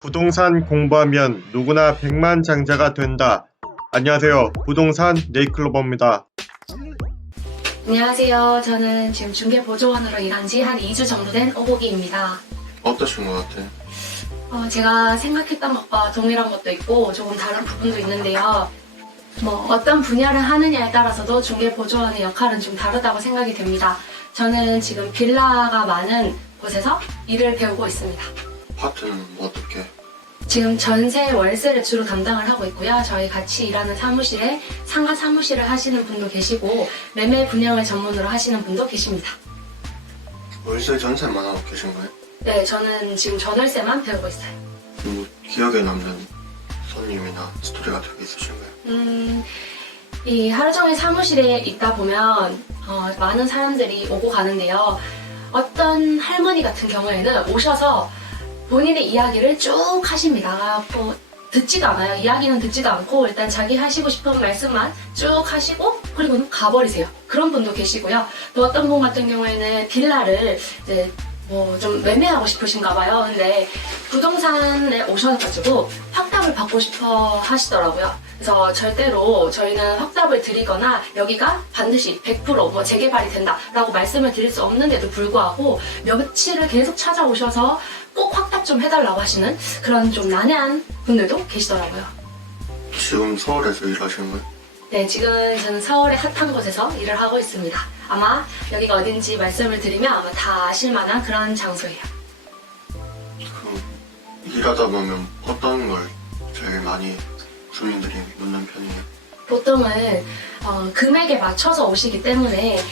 부동산 공부하면 누구나 백만장자가 된다. 안녕하세요. 부동산 네이클로버입니다. 안녕하세요. 저는 지금 중개보조원으로 일한 지 한 2주 정도 된 오복이입니다. 어떠신 것 같아? 제가 생각했던 것과 동일한 것도 있고 조금 다른 부분도 있는데요. 어떤 분야를 하느냐에 따라서도 중개보조원의 역할은 좀 다르다고 생각이 됩니다. 저는 지금 빌라가 많은 곳에서 일을 배우고 있습니다. 파트는 어떻게? 지금 전세, 월세를 주로 담당을 하고 있고요. 저희 같이 일하는 사무실에 상가 사무실을 하시는 분도 계시고 매매 분양을 전문으로 하시는 분도 계십니다. 월세 전세만 하고 계신 거예요? 네, 저는 지금 전월세만 배우고 있어요. 뭐 기억에 남는 손님이나 스토리 같은 게 있으신가요? 이 하루 종일 사무실에 있다 보면 많은 사람들이 오고 가는데요. 어떤 할머니 같은 경우에는 오셔서 본인의 이야기를 쭉 하십니다. 듣지도 않아요. 이야기는 듣지도 않고 일단 자기 하시고 싶은 말씀만 쭉 하시고 그리고 가버리세요. 그런 분도 계시고요. 또 어떤 분 같은 경우에는 빌라를 이제 좀 매매하고 싶으신가 봐요. 근데 부동산에 오셔가지고 확답을 받고 싶어 하시더라고요. 그래서 절대로 저희는 확답을 드리거나 여기가 반드시 100% 재개발이 된다라고 말씀을 드릴 수 없는데도 불구하고 며칠을 계속 찾아오셔서 꼭 확답 좀 해달라고 하시는 그런 좀 난해한 분들도 계시더라고요. 지금 서울에서 일하시는 거예요? 네, 지금 저는 서울의 핫한 곳에서 일을 하고 있습니다. 아마 여기가 어딘지 말씀을 드리면 아마 다 아실 만한 그런 장소예요. 그럼 일하다 보면 어떤 걸 제일 많이 주민들이 묻는 편이에요? 보통은 금액에 맞춰서 오시기 때문에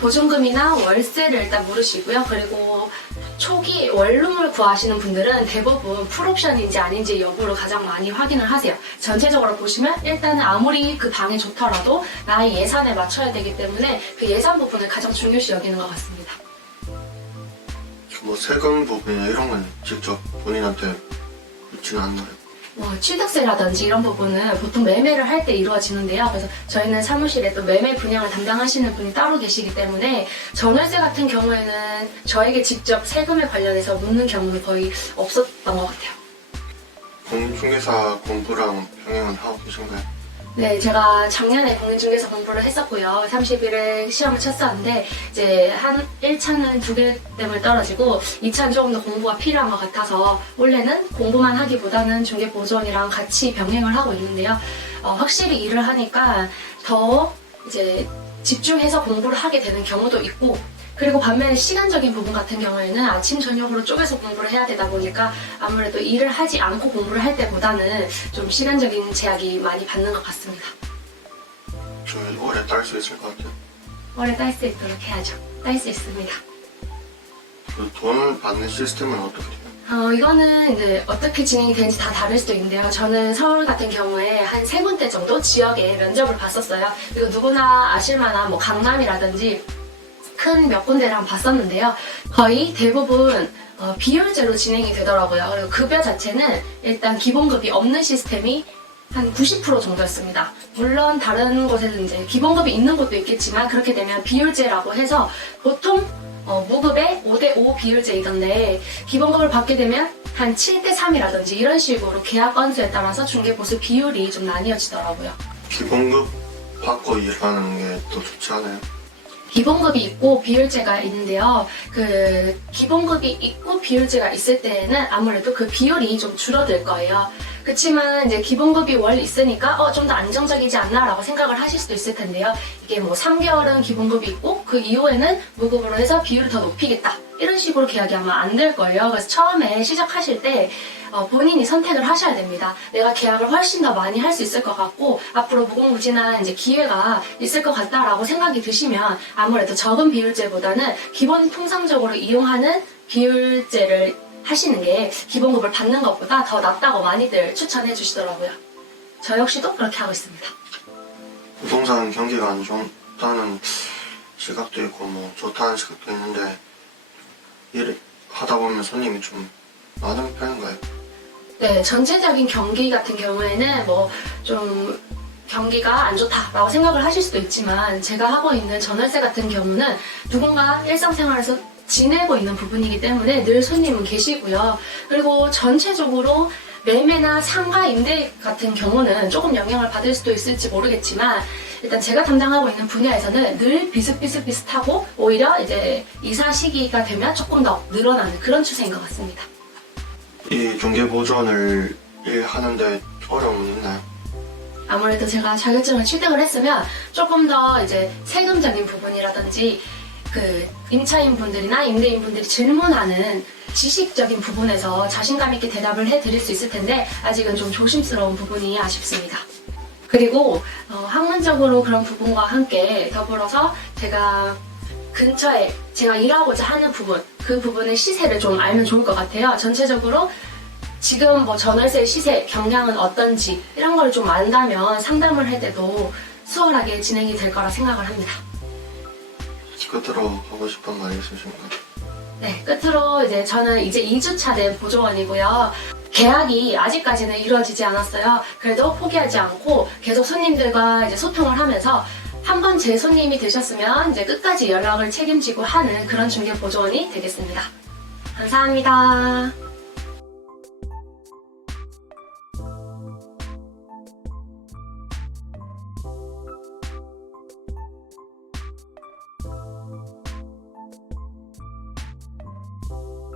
보증금이나 월세를 일단 물으시고요. 그리고 초기 원룸을 구하시는 분들은 대부분 풀옵션인지 아닌지 여부를 가장 많이 확인을 하세요. 전체적으로 보시면 일단은 아무리 그 방이 좋더라도 나의 예산에 맞춰야 되기 때문에 그 예산 부분을 가장 중요시 여기는 것 같습니다. 뭐 세금 부분이나 이런 건 직접 본인한테 묻지는 않나요? 취득세라든지 이런 부분은 보통 매매를 할 때 이루어지는데요. 그래서 저희는 사무실에 또 매매 분양을 담당하시는 분이 따로 계시기 때문에 전월세 같은 경우에는 저에게 직접 세금에 관련해서 묻는 경우는 거의 없었던 것 같아요. 공인중개사 공부랑 병행은 하고 계신가요? 네, 제가 작년에 공인중개사 공부를 했었고요. 30일에 시험을 쳤었는데 이제 한 1차는 2개점을 떨어지고 2차는 조금 더 공부가 필요한 것 같아서 올해는 공부만 하기보다는 중개보조원이랑 같이 병행을 하고 있는데요. 확실히 일을 하니까 더 이제 집중해서 공부를 하게 되는 경우도 있고 그리고 반면에 시간적인 부분 같은 경우에는 아침, 저녁으로 쪼개서 공부를 해야 되다 보니까 아무래도 일을 하지 않고 공부를 할 때보다는 좀 시간적인 제약이 많이 받는 것 같습니다. 좀 오래 딸 수 있을 것 같아요. 오래 딸 수 있도록 해야죠. 딸 수 있습니다. 그 돈을 받는 시스템은 어떻게 돼요? 이거는 이제 어떻게 진행이 되는지 다 다를 수도 있는데요. 저는 서울 같은 경우에 한 3군데 정도 지역에 면접을 봤었어요. 그리고 누구나 아실 만한 강남이라든지 큰 몇 군데를 한번 봤었는데요. 거의 대부분 비율제로 진행이 되더라고요. 그리고 급여 자체는 일단 기본급이 없는 시스템이 한 90% 정도였습니다. 물론 다른 곳에는 이제 기본급이 있는 곳도 있겠지만 그렇게 되면 비율제라고 해서 보통 무급의 5대5 비율제이던데 기본급을 받게 되면 한 7대3이라든지 이런 식으로 계약 건수에 따라서 중개보수 비율이 좀 나뉘어지더라고요. 기본급 받고 일하는 게 더 좋지 않아요? 기본급이 있고 비율제가 있는데요. 그 기본급이 있고 비율제가 있을 때는 아무래도 그 비율이 좀 줄어들 거예요. 그렇지만 이제 기본급이 월 있으니까 좀 더 안정적이지 않나 라고 생각을 하실 수도 있을 텐데요. 이게 3개월은 기본급이 있고 그 이후에는 무급으로 해서 비율을 더 높이겠다. 이런 식으로 계약이 아마 안 될 거예요. 그래서 처음에 시작하실 때 본인이 선택을 하셔야 됩니다. 내가 계약을 훨씬 더 많이 할 수 있을 것 같고 앞으로 무궁무진한 이제 기회가 있을 것 같다라고 생각이 드시면 아무래도 적은 비율제보다는 기본 통상적으로 이용하는 비율제를 하시는 게 기본급을 받는 것보다 더 낫다고 많이들 추천해 주시더라고요. 저 역시도 그렇게 하고 있습니다. 부동산 경기가 안 좋다는 시각도 있고 좋다는 시각도 있는데 일 하다 보면 손님이 좀 많은 편인가요? 네, 전체적인 경기 같은 경우에는 좀 경기가 안 좋다라고 생각을 하실 수도 있지만 제가 하고 있는 전월세 같은 경우는 누군가 일상생활에서 지내고 있는 부분이기 때문에 늘 손님은 계시고요. 그리고 전체적으로 매매나 상가 임대 같은 경우는 조금 영향을 받을 수도 있을지 모르겠지만 일단 제가 담당하고 있는 분야에서는 늘 비슷하고 오히려 이제 이사 시기가 되면 조금 더 늘어나는 그런 추세인 것 같습니다. 이 중개보조원을 일하는데 어려움은 있나요? 아무래도 제가 자격증을 취득을 했으면 조금 더 이제 세금적인 부분이라든지 그 임차인 분들이나 임대인 분들이 질문하는 지식적인 부분에서 자신감 있게 대답을 해드릴 수 있을 텐데 아직은 좀 조심스러운 부분이 아쉽습니다. 그리고 학문적으로 그런 부분과 함께 더불어서 제가 근처에 제가 일하고자 하는 부분, 그 부분의 시세를 좀 알면 좋을 것 같아요. 전체적으로 지금 뭐 전월세 시세 경량은 어떤지 이런 걸 좀 안다면 상담을 할 때도 수월하게 진행이 될 거라 생각을 합니다. 끝으로 하고 싶은 말 있으신가요? 네, 끝으로 이제 저는 이제 2주차 된 보조원이고요. 계약이 아직까지는 이루어지지 않았어요. 그래도 포기하지 않고 계속 손님들과 이제 소통을 하면서 한번 제 손님이 되셨으면 이제 끝까지 연락을 책임지고 하는 그런 중개 보조원이 되겠습니다. 감사합니다.